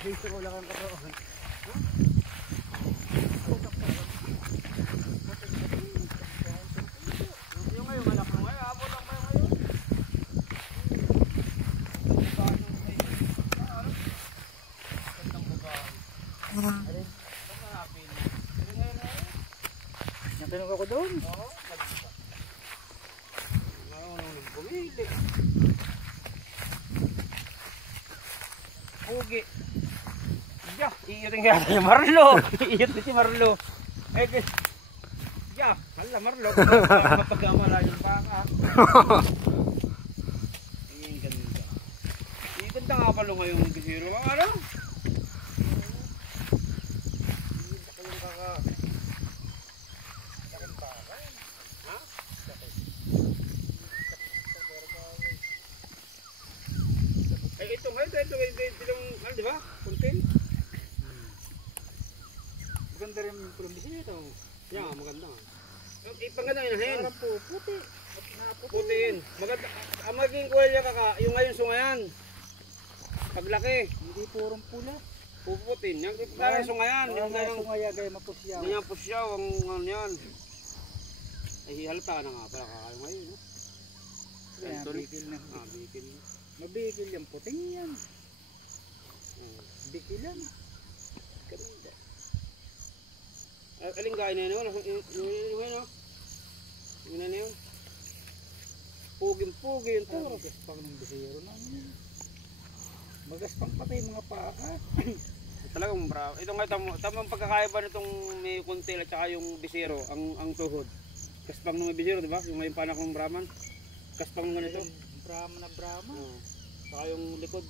Dito ko lang ang katawan. Yung ngayon, anak mo ngayon. Abo lang kayo ngayon. Gandang babae. Alin? Saan hanapin? Alin ngayon ngayon? Natanong ako doon. Oo, nagbuka. Ngayon nang pumili. Pugi. Ya, iiring nga si Marlo. Iiring si Marlo. Eh, ya, hala Marlo. Mapagkamala yung baka. Ang ganda. Ang ganda nga pala ngayong bisiro. Ang ano? Hindi ka yung kaka... Sakit baka. Ha? Sakit. Ay, ito yung, ano, di ba? Kuntin? Maganda rin yung probisin ito. Yan, maganda. Ipaganda yun, hen. Parang po, puti. Putiin. Maganda. Ang magiging kulay niya kaka, yung ngayon sungayan. Paglaki. Hindi purong pula. Puputin. Yung parang sungayan. Yung Parang ngayon. sungaya gaya mapusyaw. Ganyan pusyaw, ang ano yan. Ay, halata na nga pala kakayo ngayon. No? Kaya bikil na. Bikil. Mabikil yung puting yan. Bikil lang. Ganda. Aling gaya na yun, yung ano? Yung na yun. Pugin-pugi yun to. Magaspang ng bisiro namin. Magaspang patay mga paa. Talagang bravo. Ito nga, tamang pagkakaiba nitong may kuntil at saka yung bisiro, ang tuhod. Kaspang ng bisiro, di ba? Yung may panak ng Brahman. Kaspang ng ganito. Brahma na Brahma. Saka yung likod.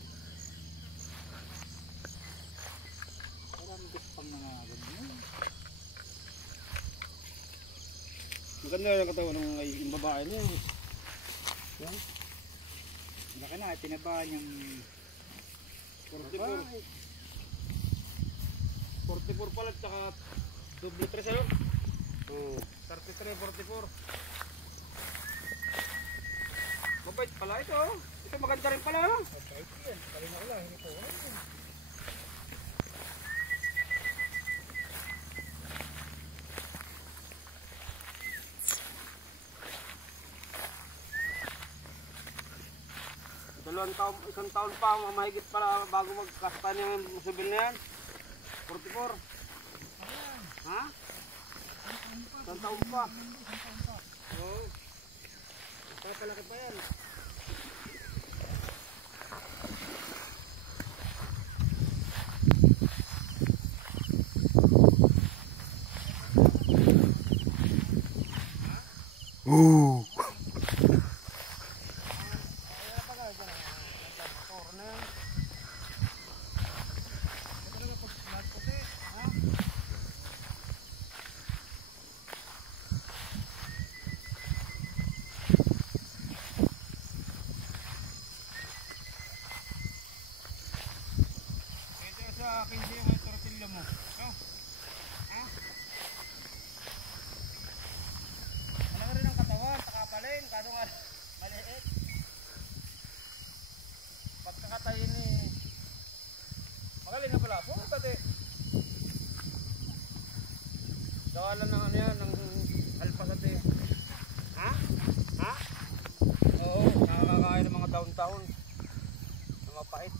Parang gaspang na nga ganyan. Maganda yung katawan ng yung babae niya. Yan. Laki na, tinabahan yung 44. 44 pala at saka double 3 ano? 33, 44. Mabait pala ito. Ito maganda rin pala. mabait yan. Kalina ko lang, hindi po ko lang. Isang taon pa mahigit pala bago magkasta niya yung subil na yan. 44. Ha? Isang taon pa. Oo. Papalaki pa yan. Ooh. Sa 15 yung tortilya mo. No? Ha? Malaki rin ang katawan, takapalin, kado nga maliit. Pagkakatayin ni magaling na pala po, pati. Gawalan ng ano yan, ng alpakate. Ha? Ha? Oo, nakakakain ng mga taon-taon. Mga pait.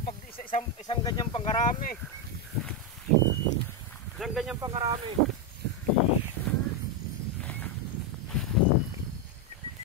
Pag isang ganyang pangkarami. Isang ganyang pangkarami.